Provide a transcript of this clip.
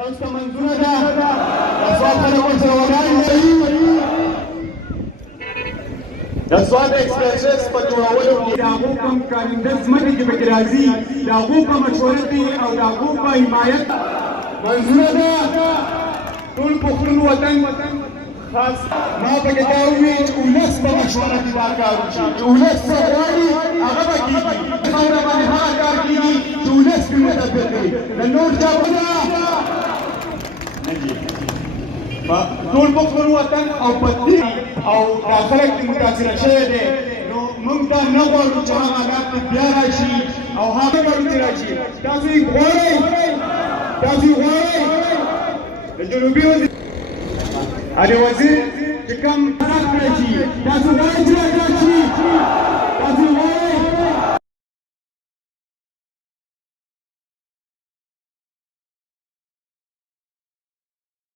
تاسو ته منظوره ده د سواد خلک ورسره ولاړ دي د سواد ایکسپریسز په جوړولو کې د هغو کوم کارنده ځمکې چې پکې راځي د هغو په مشوره کې او د هغو په حمایت منظوره ده ټول پښتون وطن خاص ما پکې دا وویل چې ولس په مشوره کې دا کار وشي چې ولس څه غواړي هغه به کېږي خاوره باندې هغه کار کېږي چې ولس پرې متفق وي د نور چا نه کېږي ټول پښتون وطن او په دې او دا خلک چې متاثره شوی دی نو موږ دا نه غواړو چې هغه حالات بیا راشي او هغه غواړو چې راشي تاسو یې غواړئ د جنوبي وزیر وزیر چې کوم حالات راشي تاسو غواړئ چې راشي تاسو